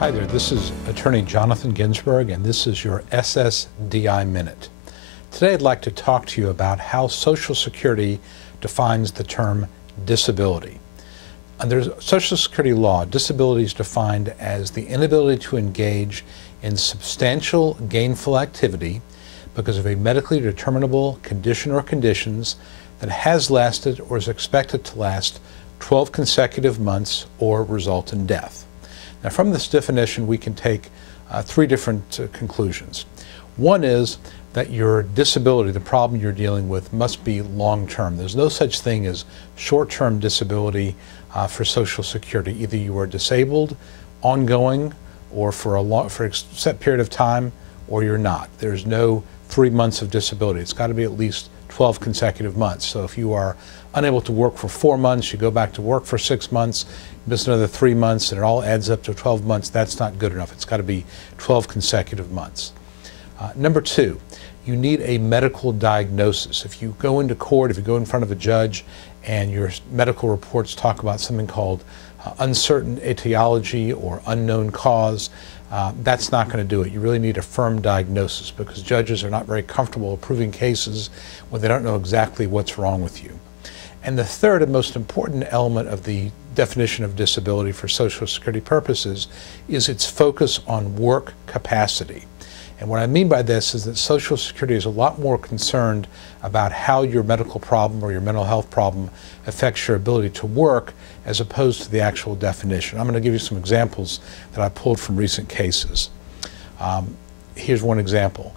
Hi there, this is attorney Jonathan Ginsberg, and this is your SSDI Minute. Today I'd like to talk to you about how Social Security defines the term disability. Under Social Security law, disability is defined as the inability to engage in substantial gainful activity because of a medically determinable condition or conditions that has lasted or is expected to last 12 consecutive months or result in death. Now, from this definition, we can take three different conclusions. One is that your disability, the problem you're dealing with, must be long-term. There's no such thing as short-term disability for Social Security. Either you are disabled, ongoing, or for a set period of time, or you're not. There's no 3 months of disability. It's got to be at least 12 consecutive months. So if you are unable to work for 4 months, you go back to work for 6 months, miss another 3 months, and it all adds up to 12 months, that's not good enough. It's got to be 12 consecutive months. Number two, you need a medical diagnosis. If you go into court, if you go in front of a judge and your medical reports talk about something called uncertain etiology or unknown cause, that's not going to do it. You really need a firm diagnosis because judges are not very comfortable approving cases when they don't know exactly what's wrong with you. And the third and most important element of the definition of disability for Social Security purposes is its focus on work capacity. And what I mean by this is that Social Security is a lot more concerned about how your medical problem or your mental health problem affects your ability to work as opposed to the actual definition. I'm going to give you some examples that I pulled from recent cases. Here's one example.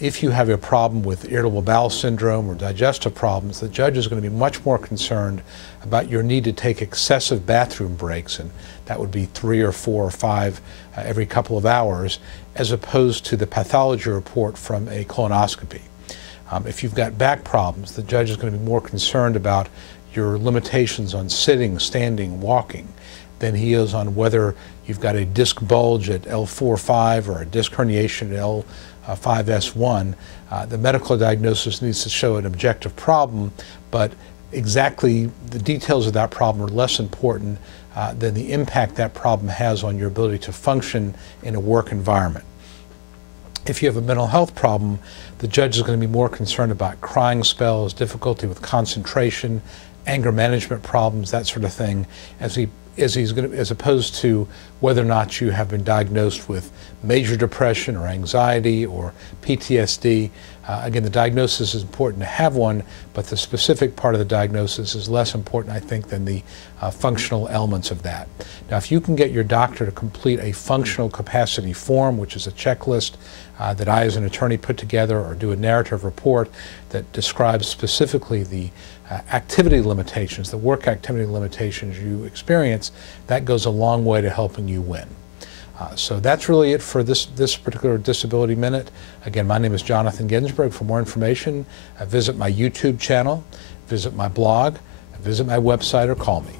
If you have a problem with irritable bowel syndrome or digestive problems, the judge is going to be much more concerned about your need to take excessive bathroom breaks, and that would be 3 or 4 or 5 every couple of hours, as opposed to the pathology report from a colonoscopy. If you've got back problems, the judge is going to be more concerned about your limitations on sitting, standing, walking, than he is on whether you've got a disc bulge at L4-5 or a disc herniation at L5-S1. The medical diagnosis needs to show an objective problem, but exactly the details of that problem are less important than the impact that problem has on your ability to function in a work environment. If you have a mental health problem, the judge is going to be more concerned about crying spells, difficulty with concentration, anger management problems, that sort of thing, as opposed to whether or not you have been diagnosed with major depression or anxiety or PTSD. Again, the diagnosis is important to have one, but the specific part of the diagnosis is less important, I think, than the functional elements of that. Now, if you can get your doctor to complete a functional capacity form, which is a checklist that I as an attorney put together, or do a narrative report that describes specifically the activity limitations, the work activity limitations you experience, that goes a long way to helping you win. So that's really it for this particular Disability Minute. Again, my name is Jonathan Ginsberg. For more information, visit my YouTube channel, visit my blog, visit my website, or call me.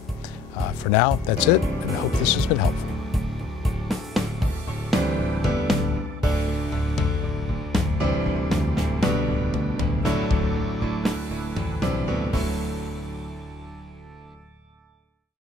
For now, that's it, and I hope this has been helpful.